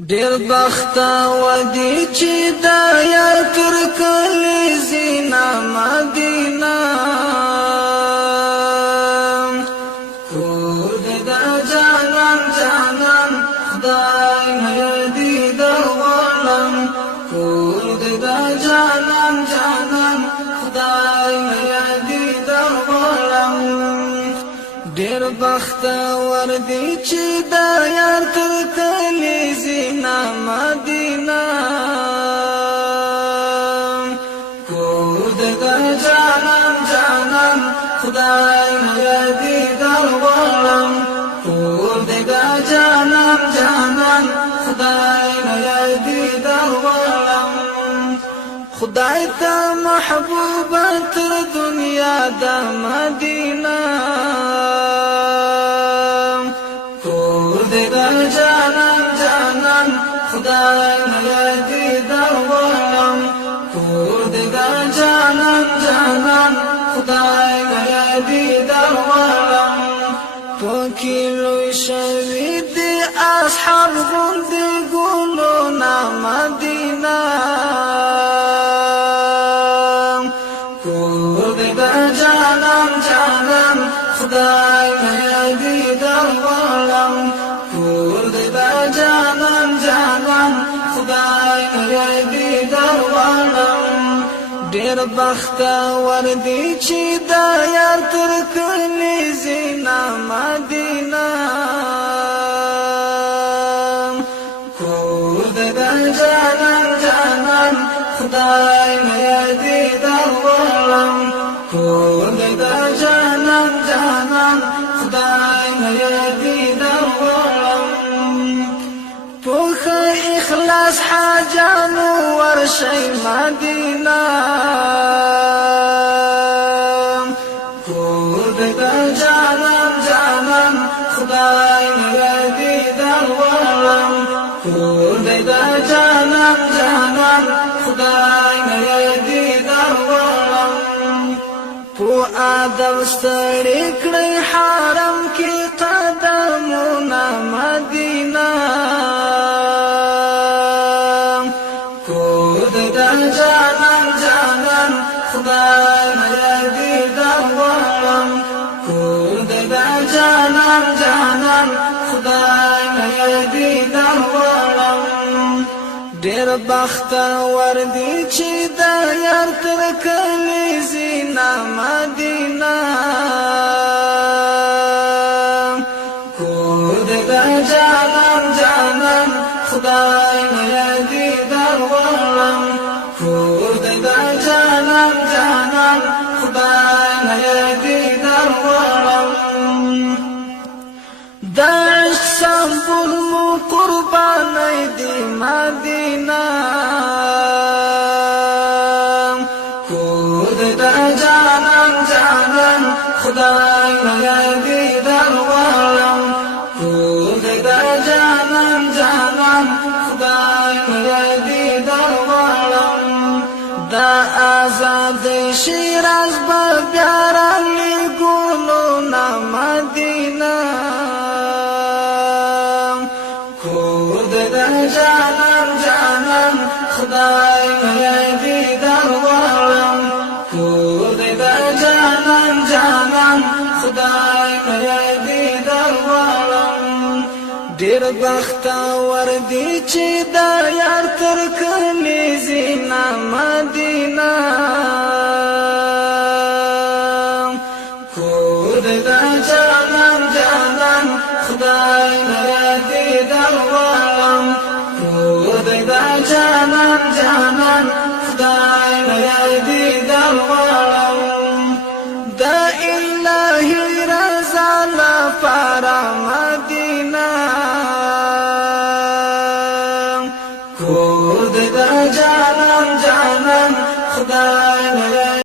ډیر بختور دی چې دا یار تر کلی زینا مدینه کور د جانان جانان خدای مې دې درولم کور د جانان جانان خدای مې دې درولم ډیر بختور دی چې دا یار تر کلی زینا مدینه کور د جانان جانان خدای مې دې درولم کور د جانان جانان خدای مې دې درولم خدای ته محبوب تر دنیا د مدینه جانان جانان خدای مې دې درولم کور دې جانان جانان خدای مې دې درولم پکې لوی شوی دې اصحاب غوندې ګلو نا مدینه کور دې جانان جانان خدای مې دې درولم کور د جانان جانان خدای مې دې درولم ډېر بختور دی چې دا یار تر کلی زینا مدینه کور د جانان جانان خدای مې دې درولم کور د جانان جانان خدای مې دې درولم پوخ اخلاص حاجانو ورشي مدینه کور د جانان جانان خدای مې دې درولم کور د جانان جانان خدای مې دې درولم په ادب ستړي کړی حرم کې قدمونه مدینه جانان جانان خدای مې دې درولم کور د جانان جانان خدای مې دې درولم ډېر بختور دی چې دا یار تر کلی زینا مدینه کور د جانان جانان خدای مې دې درولم کور د جانان جانان خدای مې دې درولم دا سمبول مو قربانای دی مدینه کور د جانان جانان خدای مې دې درولم کور د جانان جانان خدای مې دې درولم دا آزاد شیراز با بیارا لګولو نا مدینه کور د جانان جانان خدای مې دې درولم کور د جانان جانان خدای مې دې درولم ډېر بختور دی چې دا یار تر کلی زینا مدینه کور د جانان جانان خدای مې دې درولم کور د جانان جانان خدای مې دې درولم